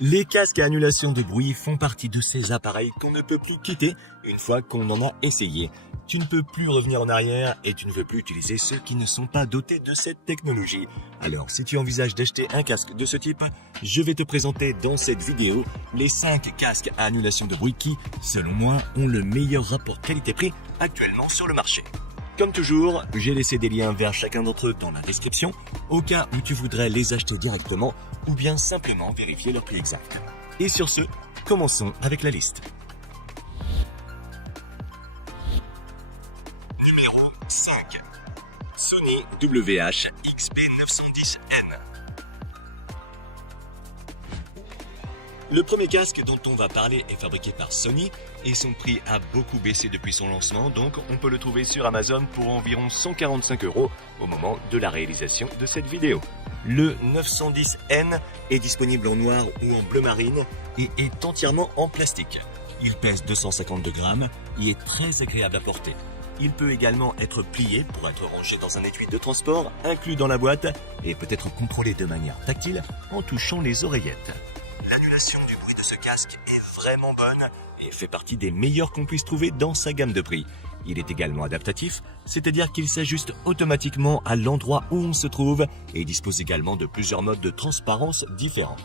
Les casques à annulation de bruit font partie de ces appareils qu'on ne peut plus quitter une fois qu'on en a essayé. Tu ne peux plus revenir en arrière et tu ne veux plus utiliser ceux qui ne sont pas dotés de cette technologie. Alors, si tu envisages d'acheter un casque de ce type, je vais te présenter dans cette vidéo les 5 casques à annulation de bruit qui, selon moi, ont le meilleur rapport qualité-prix actuellement sur le marché. Comme toujours, j'ai laissé des liens vers chacun d'entre eux dans la description, au cas où tu voudrais les acheter directement ou bien simplement vérifier leur prix exact. Et sur ce, commençons avec la liste. Numéro 5. Sony WH-XP910N. Le premier casque dont on va parler est fabriqué par Sony et son prix a beaucoup baissé depuis son lancement, donc on peut le trouver sur Amazon pour environ 145 € au moment de la réalisation de cette vidéo. Le 910N est disponible en noir ou en bleu marine et est entièrement en plastique. Il pèse 252 grammes et est très agréable à porter. Il peut également être plié pour être rangé dans un étui de transport inclus dans la boîte et peut être contrôlé de manière tactile en touchant les oreillettes. L'annulation du bruit de ce casque est vraiment bonne et fait partie des meilleurs qu'on puisse trouver dans sa gamme de prix. Il est également adaptatif, c'est-à-dire qu'il s'ajuste automatiquement à l'endroit où on se trouve et dispose également de plusieurs modes de transparence différents.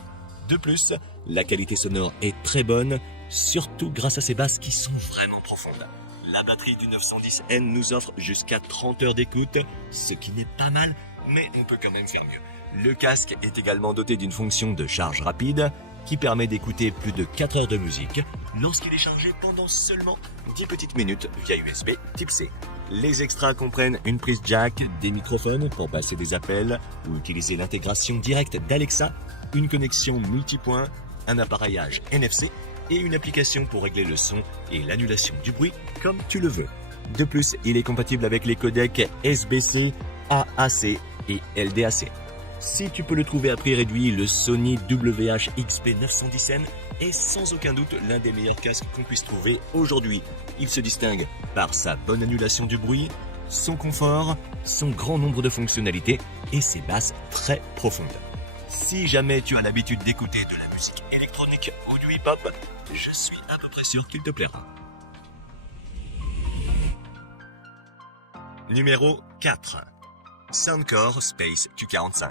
De plus, la qualité sonore est très bonne, surtout grâce à ses basses qui sont vraiment profondes. La batterie du 910N nous offre jusqu'à 30 heures d'écoute, ce qui n'est pas mal, mais on peut quand même faire mieux. Le casque est également doté d'une fonction de charge rapide qui permet d'écouter plus de 4 heures de musique lorsqu'il est chargé pendant seulement 10 petites minutes via USB Type C. Les extras comprennent une prise jack, des microphones pour passer des appels ou utiliser l'intégration directe d'Alexa, une connexion multipoint, un appareillage NFC et une application pour régler le son et l'annulation du bruit comme tu le veux. De plus, il est compatible avec les codecs SBC, AAC et LDAC. Si tu peux le trouver à prix réduit, le Sony WH-XP910N est sans aucun doute l'un des meilleurs casques qu'on puisse trouver aujourd'hui. Il se distingue par sa bonne annulation du bruit, son confort, son grand nombre de fonctionnalités et ses basses très profondes. Si jamais tu as l'habitude d'écouter de la musique électronique ou du hip-hop, je suis à peu près sûr qu'il te plaira. Numéro 4. Soundcore Space Q45.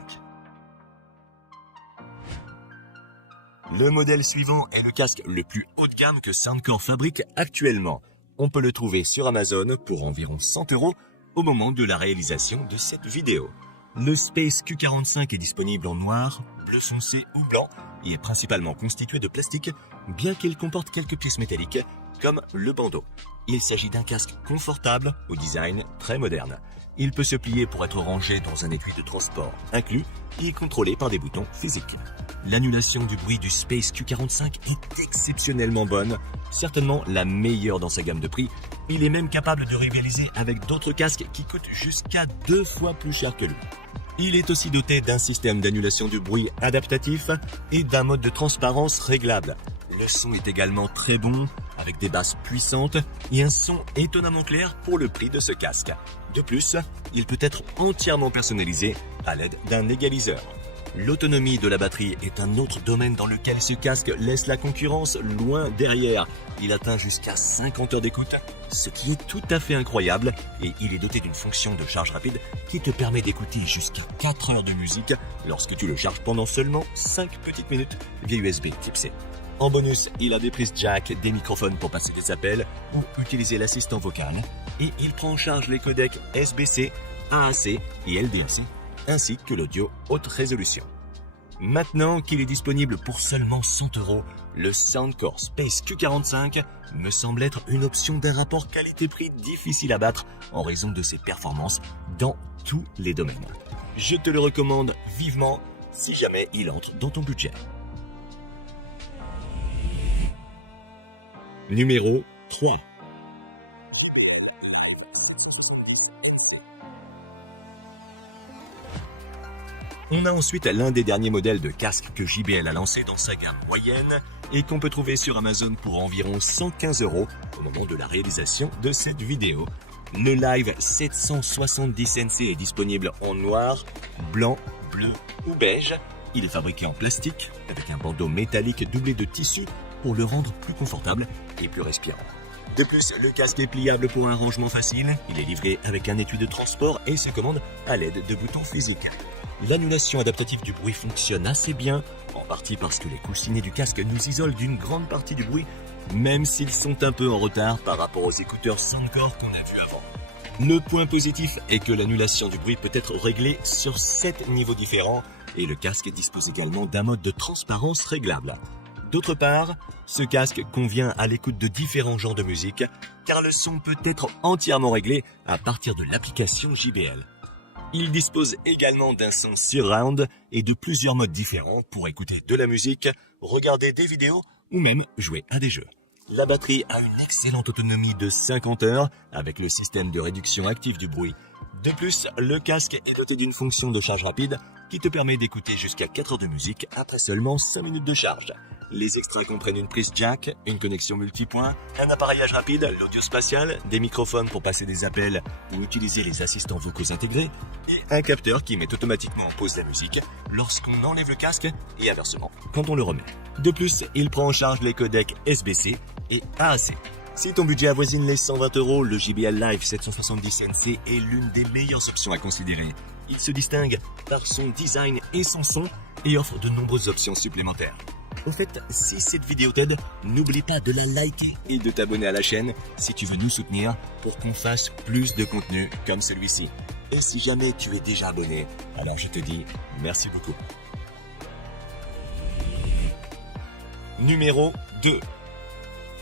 Le modèle suivant est le casque le plus haut de gamme que Soundcore fabrique actuellement. On peut le trouver sur Amazon pour environ 100 € au moment de la réalisation de cette vidéo. Le Space Q45 est disponible en noir, bleu foncé ou blanc et est principalement constitué de plastique, bien qu'il comporte quelques pièces métalliques comme le bandeau. Il s'agit d'un casque confortable au design très moderne. Il peut se plier pour être rangé dans un étui de transport inclus et est contrôlé par des boutons physiques. L'annulation du bruit du Space Q45 est exceptionnellement bonne, certainement la meilleure dans sa gamme de prix. Il est même capable de rivaliser avec d'autres casques qui coûtent jusqu'à 2 fois plus cher que lui. Il est aussi doté d'un système d'annulation du bruit adaptatif et d'un mode de transparence réglable. Le son est également très bon, avec des basses puissantes et un son étonnamment clair pour le prix de ce casque. De plus, il peut être entièrement personnalisé à l'aide d'un égaliseur. L'autonomie de la batterie est un autre domaine dans lequel ce casque laisse la concurrence loin derrière. Il atteint jusqu'à 50 heures d'écoute, ce qui est tout à fait incroyable, et il est doté d'une fonction de charge rapide qui te permet d'écouter jusqu'à 4 heures de musique lorsque tu le charges pendant seulement 5 petites minutes via USB Type C. En bonus, il a des prises jack, des microphones pour passer des appels ou utiliser l'assistant vocal, et il prend en charge les codecs SBC, AAC et LDAC, ainsi que l'audio haute résolution. Maintenant qu'il est disponible pour seulement 100 €, le Soundcore Space Q45 me semble être une option d'un rapport qualité-prix difficile à battre en raison de ses performances dans tous les domaines. Je te le recommande vivement si jamais il entre dans ton budget. Numéro 3. On a ensuite l'un des derniers modèles de casque que JBL a lancé dans sa gamme moyenne et qu'on peut trouver sur Amazon pour environ 115 € au moment de la réalisation de cette vidéo. Le Live 770 NC est disponible en noir, blanc, bleu ou beige. Il est fabriqué en plastique avec un bandeau métallique doublé de tissu pour le rendre plus confortable et plus respirant. De plus, le casque est pliable pour un rangement facile, il est livré avec un étui de transport et se commande à l'aide de boutons physiques. L'annulation adaptative du bruit fonctionne assez bien, en partie parce que les coussinets du casque nous isolent d'une grande partie du bruit, même s'ils sont un peu en retard par rapport aux écouteurs Soundcore qu'on a vus avant. Le point positif est que l'annulation du bruit peut être réglée sur 7 niveaux différents et le casque dispose également d'un mode de transparence réglable. D'autre part, ce casque convient à l'écoute de différents genres de musique car le son peut être entièrement réglé à partir de l'application JBL. Il dispose également d'un son surround et de plusieurs modes différents pour écouter de la musique, regarder des vidéos ou même jouer à des jeux. La batterie a une excellente autonomie de 50 heures avec le système de réduction active du bruit. De plus, le casque est doté d'une fonction de charge rapide qui te permet d'écouter jusqu'à 4 heures de musique après seulement 5 minutes de charge. Les extraits comprennent une prise jack, une connexion multipoint, un appareillage rapide, l'audio spatial, des microphones pour passer des appels ou utiliser les assistants vocaux intégrés, et un capteur qui met automatiquement en pause la musique lorsqu'on enlève le casque et inversement quand on le remet. De plus, il prend en charge les codecs SBC et AAC. Si ton budget avoisine les 120 €, le JBL Live 770NC est l'une des meilleures options à considérer. Il se distingue par son design et son son et offre de nombreuses options supplémentaires. Au fait, si cette vidéo t'aide, n'oublie pas de la liker et de t'abonner à la chaîne si tu veux nous soutenir pour qu'on fasse plus de contenu comme celui-ci. Et si jamais tu es déjà abonné, alors je te dis merci beaucoup. Numéro 2.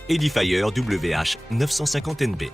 Edifier WH-950NB.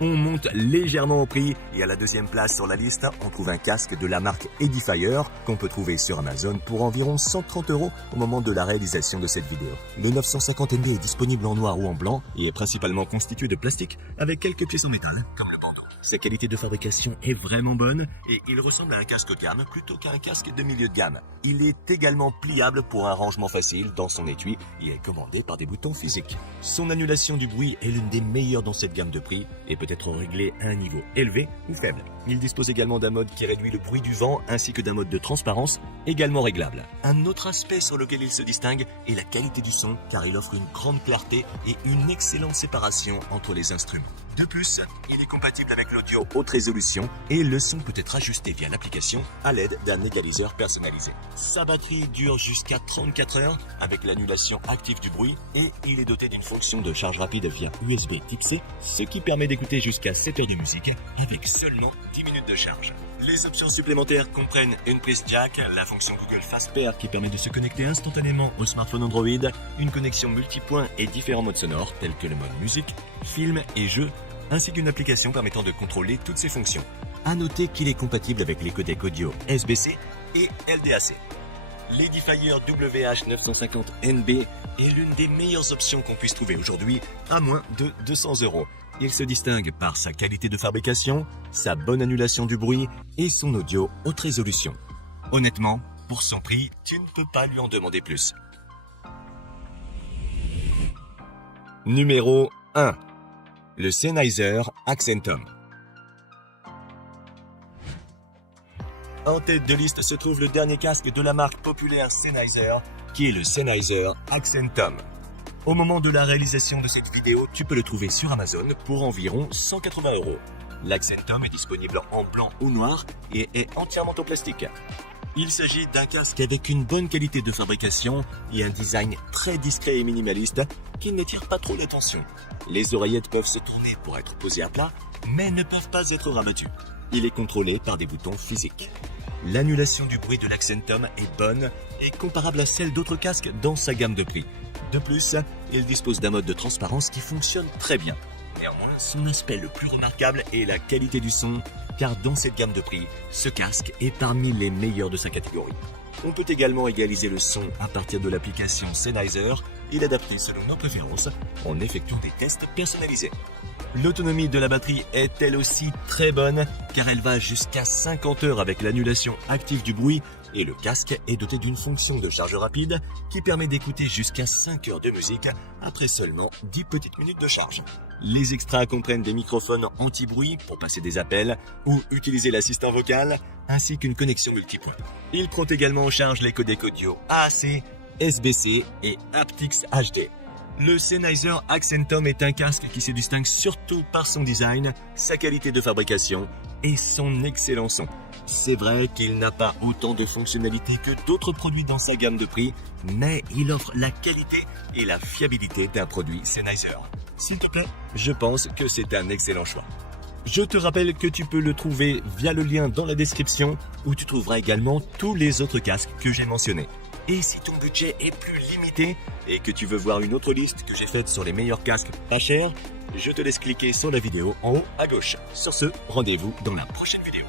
On monte légèrement au prix et à la deuxième place sur la liste, on trouve un casque de la marque Edifier qu'on peut trouver sur Amazon pour environ 130 € au moment de la réalisation de cette vidéo. Le 950NB est disponible en noir ou en blanc et est principalement constitué de plastique avec quelques pièces en métal, comme le bandeau. Sa qualité de fabrication est vraiment bonne et il ressemble à un casque haut de gamme plutôt qu'à un casque de milieu de gamme. Il est également pliable pour un rangement facile dans son étui et est commandé par des boutons physiques. Son annulation du bruit est l'une des meilleures dans cette gamme de prix et peut être réglée à un niveau élevé ou faible. Il dispose également d'un mode qui réduit le bruit du vent ainsi que d'un mode de transparence également réglable. Un autre aspect sur lequel il se distingue est la qualité du son car il offre une grande clarté et une excellente séparation entre les instruments. De plus, il est compatible avec l'audio haute résolution et le son peut être ajusté via l'application à l'aide d'un égaliseur personnalisé. Sa batterie dure jusqu'à 34 heures avec l'annulation active du bruit et il est doté d'une fonction de charge rapide via USB Type-C, ce qui permet d'écouter jusqu'à 7 heures de musique avec seulement 10 minutes de charge. Les options supplémentaires comprennent une prise jack, la fonction Google Fast Pair qui permet de se connecter instantanément au smartphone Android, une connexion multipoint et différents modes sonores tels que le mode musique, film et jeu, ainsi qu'une application permettant de contrôler toutes ces fonctions. À noter qu'il est compatible avec les codecs audio SBC et LDAC. L'Edifier WH-950NB est l'une des meilleures options qu'on puisse trouver aujourd'hui à moins de 200 €. Il se distingue par sa qualité de fabrication, sa bonne annulation du bruit et son audio haute résolution. Honnêtement, pour son prix, tu ne peux pas lui en demander plus. Numéro 1. Le Sennheiser Accentum. En tête de liste se trouve le dernier casque de la marque populaire Sennheiser, qui est le Sennheiser Accentum. Au moment de la réalisation de cette vidéo, tu peux le trouver sur Amazon pour environ 180 €. L'Accentum est disponible en blanc ou noir et est entièrement en plastique. Il s'agit d'un casque avec une bonne qualité de fabrication et un design très discret et minimaliste qui n'attire pas trop l'attention. Les oreillettes peuvent se tourner pour être posées à plat, mais ne peuvent pas être rabattues. Il est contrôlé par des boutons physiques. L'annulation du bruit de l'Accentum est bonne et comparable à celle d'autres casques dans sa gamme de prix. De plus, il dispose d'un mode de transparence qui fonctionne très bien. Néanmoins, son aspect le plus remarquable est la qualité du son, car dans cette gamme de prix, ce casque est parmi les meilleurs de sa catégorie. On peut également égaliser le son à partir de l'application Sennheiser et l'adapter selon nos préférences en effectuant des tests personnalisés. L'autonomie de la batterie est elle aussi très bonne car elle va jusqu'à 50 heures avec l'annulation active du bruit et le casque est doté d'une fonction de charge rapide qui permet d'écouter jusqu'à 5 heures de musique après seulement 10 petites minutes de charge. Les extras comprennent des microphones anti-bruit pour passer des appels ou utiliser l'assistant vocal, ainsi qu'une connexion multipoint. Il prend également en charge les codecs audio AAC, SBC et aptX HD. Le Sennheiser Accentum est un casque qui se distingue surtout par son design, sa qualité de fabrication et son excellent son. C'est vrai qu'il n'a pas autant de fonctionnalités que d'autres produits dans sa gamme de prix, mais il offre la qualité et la fiabilité d'un produit Sennheiser. S'il te plaît, je pense que c'est un excellent choix. Je te rappelle que tu peux le trouver via le lien dans la description où tu trouveras également tous les autres casques que j'ai mentionnés. Et si ton budget est plus limité et que tu veux voir une autre liste que j'ai faite sur les meilleurs casques pas chers, je te laisse cliquer sur la vidéo en haut à gauche. Sur ce, rendez-vous dans la prochaine vidéo.